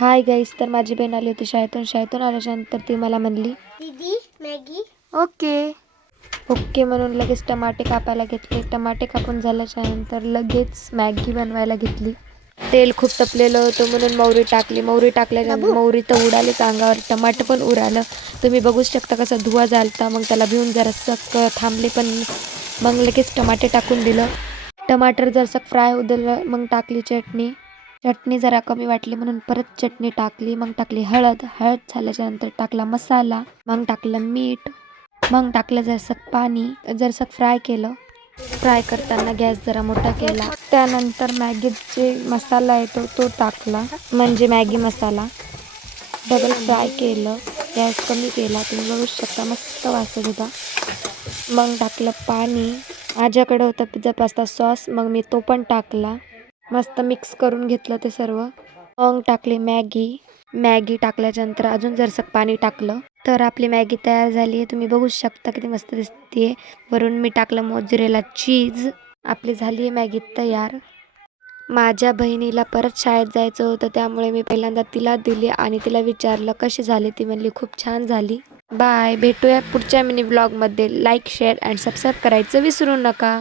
Hi guys, तर माझी बहीण आली होती शाळेतून आल्याच्यानंतर ती मला म्हणली दीदी मॅगी. ओके ओके म्हणून लगेच टमाटे कापायला घेतले. टमाटे कापून झाल्याच्यानंतर लगेच मॅगी बनवायला घेतली. तेल खूप तपलेलं होतं म्हणून मोहरी टाकली. मोहरी टाकल्याच्यानंतर मोहरी तर उडालीच अंगावर, टमाटर पण उडालं. तुम्ही बघू शकता कसा धुवा झालता. मग त्याला भिवून जरासं थांबले, पण मग लगेच टमाटे टाकून दिलं. टमाटर जरासं फ्राय होऊ दिलं. मग टाकली चटणी जरा कमी वाटली म्हणून परत चटणी टाकली. मग टाकली हळद झाल्याच्यानंतर टाकला मसाला, मग टाकलं मीठ, मग टाकलं जरासं पाणी. जरासं फ्राय केलं. फ्राय करताना गॅस जरा मोठा केला. त्यानंतर मॅगीचे मसाला येतो तो टाकला, म्हणजे मॅगी मसाला. डबल फ्राय केलं, गॅस कमी केला. तुम्ही बघू शकता मस्त वासत होता. मग टाकलं पाणी. माझ्याकडे होता पिझ्झा पास्ता सॉस, मग मी तो पण टाकला. मस्त मिक्स करून घेतलं ते सर्व. मग टाकली मॅगी टाकल्याच्यानंतर अजून जरासं पाणी टाकलं तर आपली मॅगी तयार झाली आहे. तुम्ही बघू शकता किती मस्त दिसते. वरून मी टाकलं मोझरेला चीज. आपली झाली आहे मॅगी तयार. माझ्या बहिणीला परत शाळेत जायचं होतं, त्यामुळे मी पहिल्यांदा तिला दिली आणि तिला विचारलं कशी झाली. ती म्हणली खूप छान झाली. बाय, भेटूया पुढच्या मिनी व्लॉगमध्ये. लाईक, शेअर अँड सबस्क्राईब करायचं विसरू नका.